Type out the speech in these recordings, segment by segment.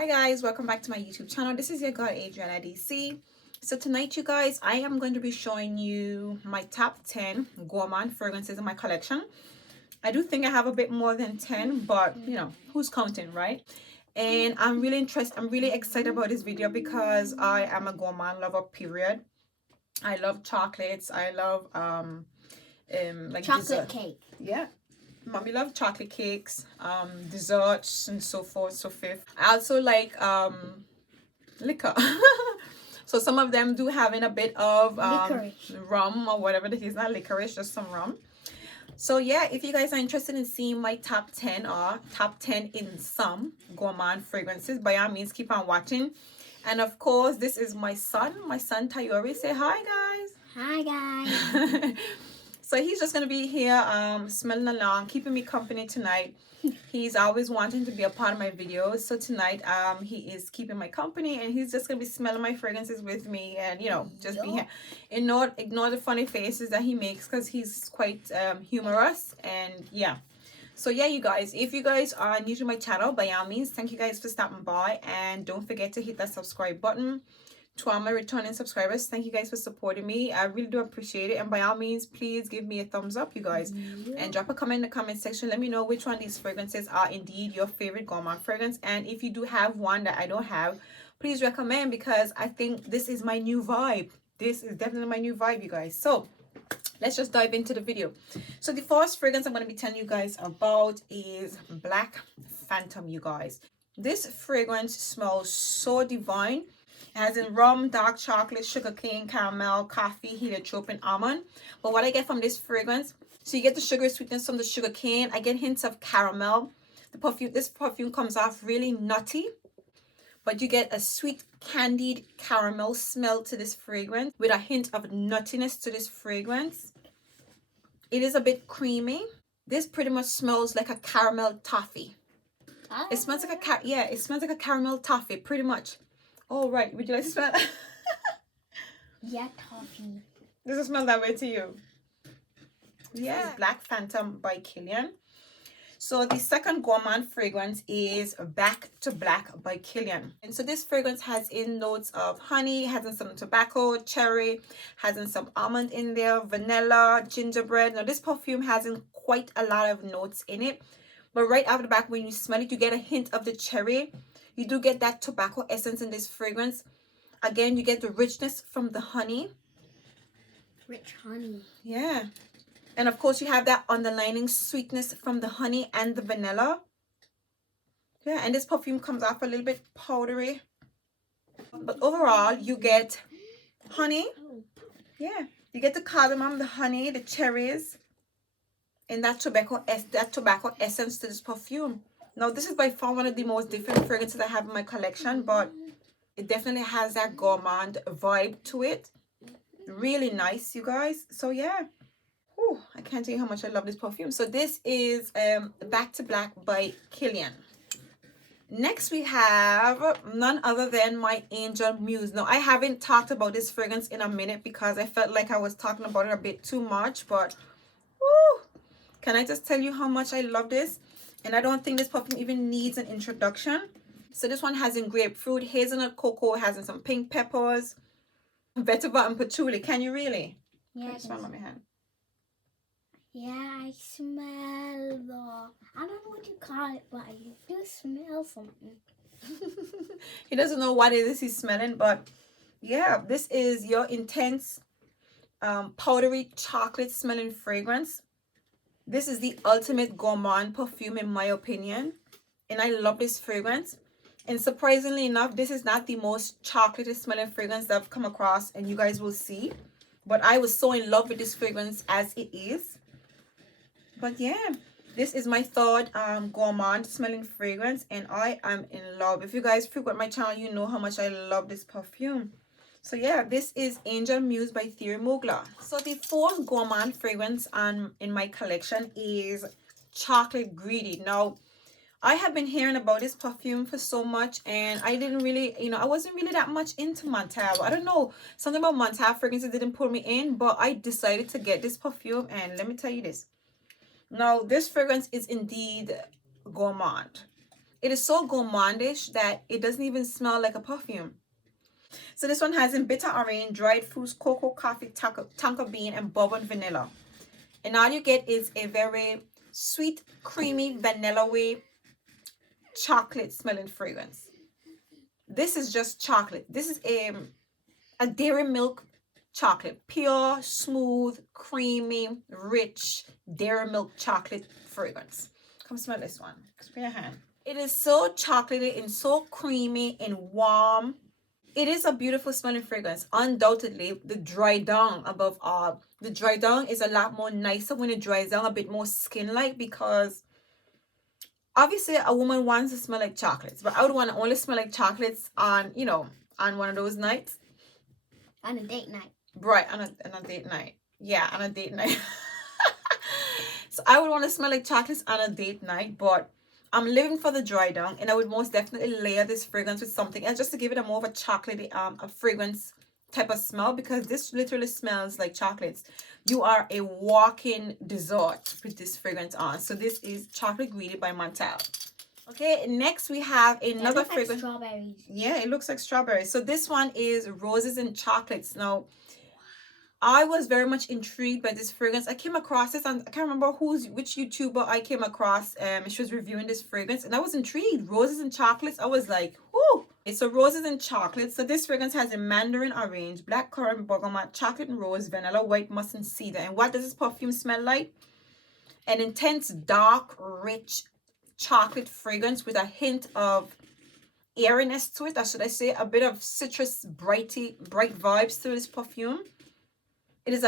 Hi guys, welcome back to my YouTube channel. This is your girl AdriennaDC. So tonight, you guys, I am going to be showing you my top 10 Gourmand fragrances in my collection. I do think I have a bit more than 10, but you know, who's counting, right? And I'm really excited about this video because I am a Gourmand lover, period. I love chocolates. I love like chocolate dessert. cake. Yeah. Mommy love chocolate cakes, desserts and so forth, so fifth. I also like liquor. So some of them do having a bit of rum or whatever it is, not licorice, just some rum. So yeah, if you guys are interested in seeing my top 10 or top 10 in some Gourmand fragrances, by all means keep on watching. And of course, this is my son Tayori. Say hi guys. Hi guys. So he's just gonna be here smelling along, keeping me company tonight. He's always wanting to be a part of my videos, so tonight he is keeping my company, and he's just gonna be smelling my fragrances with me, and you know, just be here. Ignore the funny faces that he makes because he's quite humorous. And yeah, so yeah, you guys, if you guys are new to my channel, by all means, thank you guys for stopping by, and don't forget to hit that subscribe button. To all my returning subscribers, thank you guys for supporting me. I really do appreciate it, and by all means, please give me a thumbs up, you guys, and drop a comment in the comment section. Let me know which one of these fragrances are indeed your favorite Gourmand fragrance, and if you do have one that I don't have, please recommend, because I think this is my new vibe. This is definitely my new vibe, you guys. So let's just dive into the video. So the first fragrance I'm going to be telling you guys about is Black Phantom, you guys. This fragrance smells so divine. It has in rum, dark chocolate, sugarcane, caramel, coffee, heliotrope, and almond. But what I get from this fragrance, so you get the sugar sweetness from the sugarcane. I get hints of caramel. This perfume comes off really nutty, but you get a sweet candied caramel smell to this fragrance with a hint of nuttiness to this fragrance. It is a bit creamy. This pretty much smells like a caramel toffee. It smells like it smells like a caramel toffee, pretty much. Oh, right. Would you like to smell that? Yeah, toffee. Does it smell that way to you? Yeah. Black Phantom by Kylie. So the second Gourmand fragrance is Back to Black by Kylie. And so this fragrance has in notes of honey, has in some tobacco, cherry, has in some almond in there, vanilla, gingerbread. Now this perfume has in quite a lot of notes in it. But right off the back, when you smell it, you get a hint of the cherry. You do get that tobacco essence in this fragrance. Again, you get the richness from the honey. Rich honey. Yeah. And of course, you have that underlining sweetness from the honey and the vanilla. Yeah, and this perfume comes off a little bit powdery. But overall, you get honey. Yeah. You get the cardamom, the honey, the cherries, and that tobacco essence to this perfume. Now, this is by far one of the most different fragrances I have in my collection, but it definitely has that gourmand vibe to it. Really nice, you guys. So yeah. Whew, I can't tell you how much I love this perfume. So this is Back to Black by Kylie. Next, we have none other than my Angel Muse. Now, I haven't talked about this fragrance in a minute because I felt like I was talking about it a bit too much, but whew, can I just tell you how much I love this? And I don't think this perfume even needs an introduction. So this one has in grapefruit, hazelnut, cocoa, has in some pink peppers, vetiver, and patchouli. Can you really? Yeah. Smell on my hand. Yeah, I smell I don't know what you call it, but I do smell something. He doesn't know what it is he's smelling, but yeah, this is your intense powdery chocolate smelling fragrance. This is the ultimate gourmand perfume in my opinion, and I love this fragrance. And surprisingly enough, this is not the most chocolatey smelling fragrance that I've come across, and you guys will see, but I was so in love with this fragrance as it is. But yeah, this is my third gourmand smelling fragrance, and I am in love. If you guys frequent my channel, you know how much I love this perfume. So yeah, this is Angel Muse by Thierry Mugler. So the fourth gourmand fragrance in my collection is Chocolate Greedy. Now, I have been hearing about this perfume for so much, and I didn't really, I wasn't really that much into Montal. I don't know, something about Montal fragrances didn't pull me in, but I decided to get this perfume, and let me tell you this. Now, this fragrance is indeed gourmand. It is so gourmandish that it doesn't even smell like a perfume. So this one has in bitter orange, dried fruits, cocoa, coffee, tonka bean, and bourbon vanilla. And all you get is a very sweet, creamy, vanilla way chocolate smelling fragrance. This is just chocolate. This is a dairy milk chocolate. Pure, smooth, creamy, rich dairy milk chocolate fragrance. Come smell this one. Spray your hand. It is so chocolatey and so creamy and warm. It is a beautiful smelling fragrance. Undoubtedly, the dry down above all. The dry down is a lot more nicer when it dries down, a bit more skin-like, because obviously a woman wants to smell like chocolates, but I would want to only smell like chocolates on, you know, on one of those nights. On a date night. Right, on a date night. Yeah, on a date night. So I would want to smell like chocolates on a date night, but I'm living for the dry down, and I would most definitely layer this fragrance with something else just to give it a more of a chocolatey a fragrance type of smell, because this literally smells like chocolates. You are a walking dessert with this fragrance on. So this is Chocolate Greedy by Montel. Okay, next we have another fragrance. Like strawberries. Yeah, it looks like strawberries. So this one is Roses and Chocolates. Now, I was very much intrigued by this fragrance. I came across this, and I can't remember which YouTuber I came across. She was reviewing this fragrance, and I was intrigued. Roses and chocolates. I was like, whoo! It's a roses and chocolates. So this fragrance has a mandarin orange, black currant, bergamot, chocolate and rose, vanilla, white musk, and cedar. And what does this perfume smell like? An intense, dark, rich chocolate fragrance with a hint of airiness to it, or should I say a bit of citrus bright vibes to this perfume. It is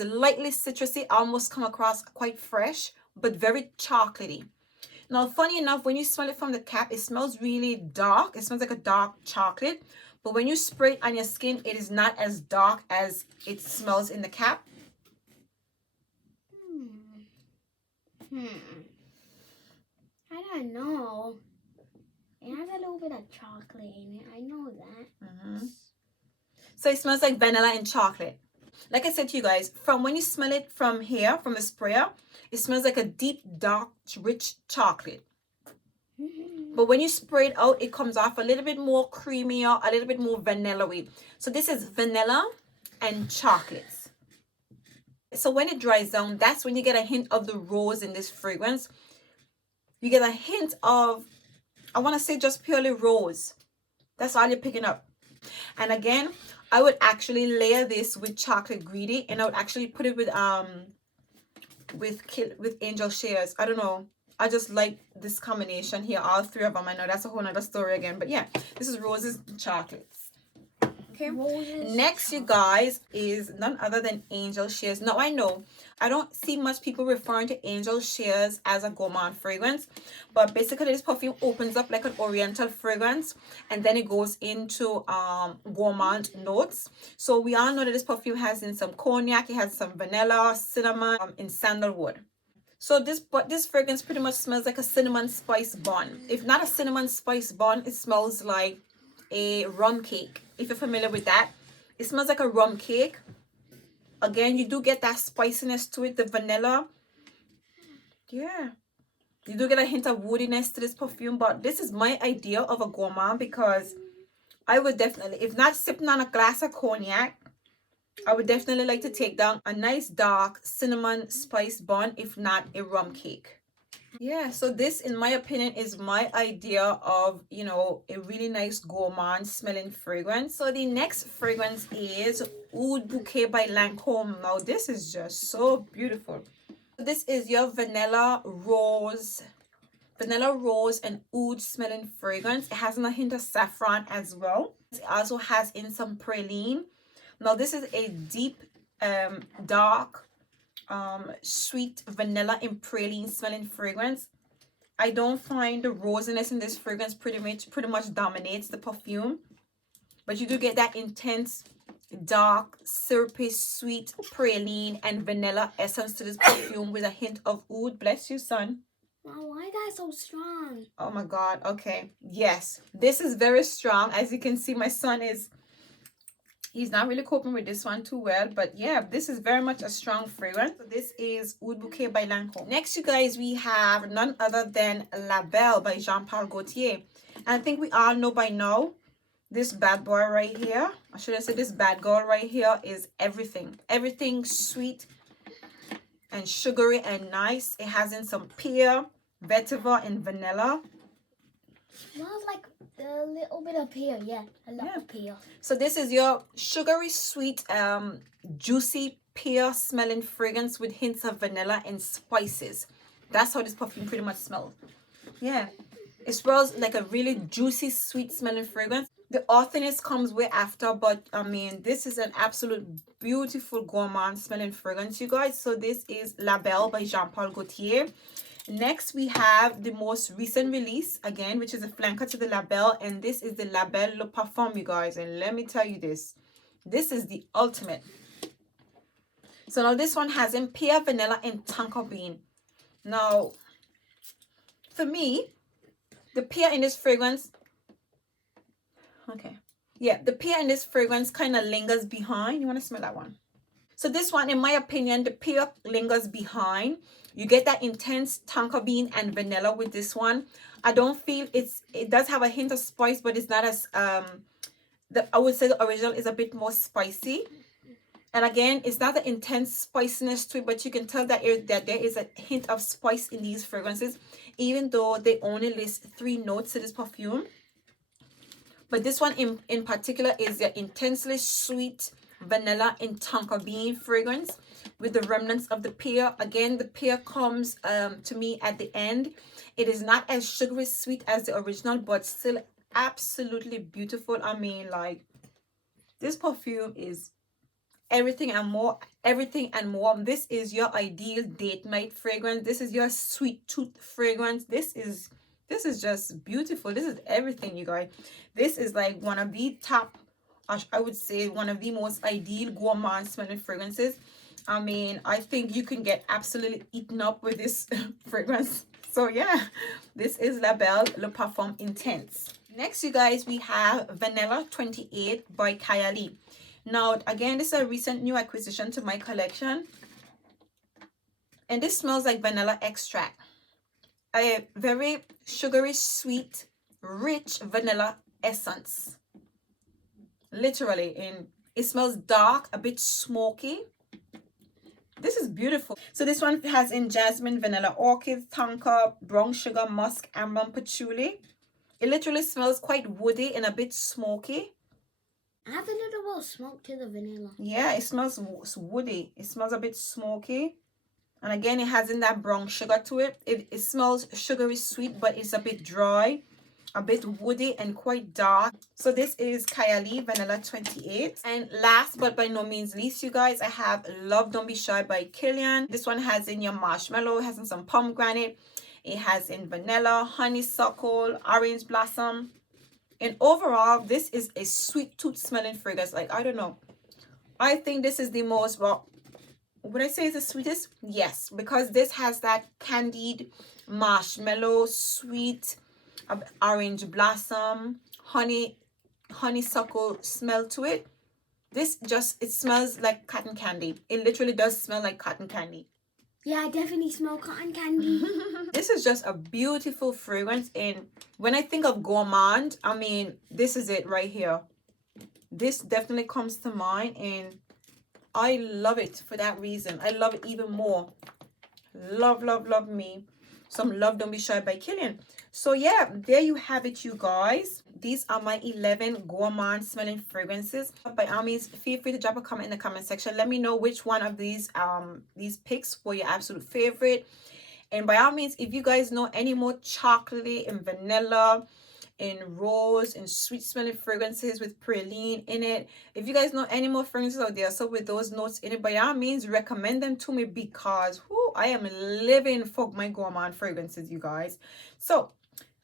a lightly citrusy, almost come across quite fresh, but very chocolatey. Now, funny enough, when you smell it from the cap, it smells really dark. It smells like a dark chocolate. But when you spray it on your skin, it is not as dark as it smells in the cap. I don't know. It has a little bit of chocolate in it. I know that. So it smells like vanilla and chocolate. Like I said to you guys, from when you smell it from here, from the sprayer, it smells like a deep, dark, rich chocolate. But when you spray it out, it comes off a little bit more creamier, a little bit more vanilla-y. So this is vanilla and chocolates. So when it dries down, that's when you get a hint of the rose in this fragrance. You get a hint of, I want to say just purely rose. That's all you're picking up. And again, I would actually layer this with Chocolate Greedy, and I would actually put it with Angel Shares. I don't know. I just like this combination here, all three of them. I know that's a whole nother story again, but yeah, this is roses and chocolates. Okay, next, you guys, is none other than Angel Shares. Now, I know I don't see much people referring to Angel Shares as a gourmand fragrance, but basically this perfume opens up like an oriental fragrance, and then it goes into gourmand notes. So we all know that this perfume has in some cognac, it has some vanilla, cinnamon, and sandalwood. So this fragrance pretty much smells like a cinnamon spice bun. If not a cinnamon spice bun, it smells like a rum cake. If you're familiar with that, it smells like a rum cake. Again, you do get that spiciness to it, the vanilla. Yeah, you do get a hint of woodiness to this perfume, but this is my idea of a gourmand, because I would definitely, if not sipping on a glass of cognac, I would definitely like to take down a nice dark cinnamon spice bun, if not a rum cake. Yeah, so this, in my opinion, is my idea of, you know, a really nice gourmand smelling fragrance. So the next fragrance is Oud Bouquet by Lancome. Now, this is just so beautiful. This is your vanilla rose and oud smelling fragrance. It has a hint of saffron as well. It also has in some praline. Now, this is a deep, dark, sweet vanilla and praline smelling fragrance. I don't find the rosiness in this fragrance pretty much dominates the perfume, but you do get that intense, dark, syrupy, sweet praline and vanilla essence to this perfume with a hint of oud. Bless you, son. Mom, why is that so strong? Oh my God. Okay. Yes, this is very strong. As you can see, my son is, He's not really coping with this one too well, but yeah, this is very much a strong fragrance. So this is Oud Bouquet by Lancome. Next, you guys, we have none other than La Belle by Jean-Paul Gaultier. And I think we all know by now, this bad boy right here, I should have said this bad girl right here, is everything. Everything sweet and sugary and nice. It has in some pear, vetiver, and vanilla. Smells like a little bit of pear, yeah, a lot of pear. So this is your sugary, sweet, juicy pear smelling fragrance with hints of vanilla and spices. That's how this perfume pretty much smells. Yeah, it smells like a really juicy, sweet smelling fragrance. The earthiness comes way after, but I mean, this is an absolute beautiful gourmand smelling fragrance, you guys. So this is La Belle by Jean-Paul Gaultier. Next, we have the most recent release, again, which is a flanker to the La Belle, and this is the La Belle Le Parfum, you guys. And let me tell you this is the ultimate. So now this one has in pear, vanilla, and tonka bean. Now, for me, the pear in this fragrance, okay, yeah, the pear in this fragrance kind of lingers behind. You want to smell that one? So this one, in my opinion, the pear lingers behind. You get that intense tonka bean and vanilla with this one. I don't feel it does have a hint of spice, but it's not as I would say the original is a bit more spicy. And again, it's not the intense spiciness to it, but you can tell that there is a hint of spice in these fragrances, even though they only list 3 notes to this perfume. But this one in particular is the intensely sweet vanilla and tonka bean fragrance with the remnants of the pear. Again, the pear comes to me at the end. It is not as sugary sweet as the original, but still absolutely beautiful. I mean, like, this perfume is everything and more. This is your ideal date night fragrance. This is your sweet tooth fragrance. This is just beautiful. This is everything, you guys. This is like one of the top, I would say, one of the most ideal gourmand smelling fragrances. I mean, I think you can get absolutely eaten up with this fragrance. So yeah, this is La Belle Le Parfum Intense. Next, you guys, we have Vanilla 28 by Kylie. Now, again, this is a recent new acquisition to my collection. And this smells like vanilla extract. A very sugary, sweet, rich vanilla essence. Literally. And it smells dark, a bit smoky. This is beautiful. So this one has in jasmine, vanilla, orchid, tonka, brown sugar, musk, amber, and patchouli. It literally smells quite woody and a bit smoky. I have a little bit of smoke to the vanilla. Yeah, it smells woody. It smells a bit smoky. And again, it has in that brown sugar to it. It smells sugary sweet, but it's a bit dry, a bit woody, and quite dark. So this is Kylie Vanilla 28. And last but by no means least, you guys, I have Love Don't Be Shy by Kylian. This one has in your marshmallow, it has in some pomegranate. It has in vanilla, honeysuckle, orange blossom. And overall, this is a sweet tooth smelling fragrance. Like, I don't know. I think this is the most, well, would I say it's the sweetest? Yes, because this has that candied marshmallow, sweet, orange blossom, honeysuckle smell to it. This just, it smells like cotton candy. It literally does smell like cotton candy. Yeah, I definitely smell cotton candy. This is just a beautiful fragrance. And when I think of gourmand, I mean, this is it right here. This definitely comes to mind, and I love it for that reason. I love it even more. Love, love, love me some Love Don't Be Shy by Kylian. So yeah, there you have it, you guys. These are my 11 gourmand smelling fragrances. By all means, feel free to drop a comment in the comment section. Let me know which one of these picks were your absolute favorite. And by all means, if you guys know any more chocolatey and vanilla and rose and sweet smelling fragrances with praline in it, if you guys know any more fragrances out there so with those notes in it, by all means recommend them to me, because I am living for my gourmand fragrances, you guys. So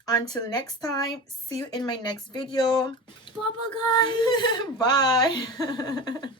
until next time, see you in my next video. Bye bye, guys. Bye.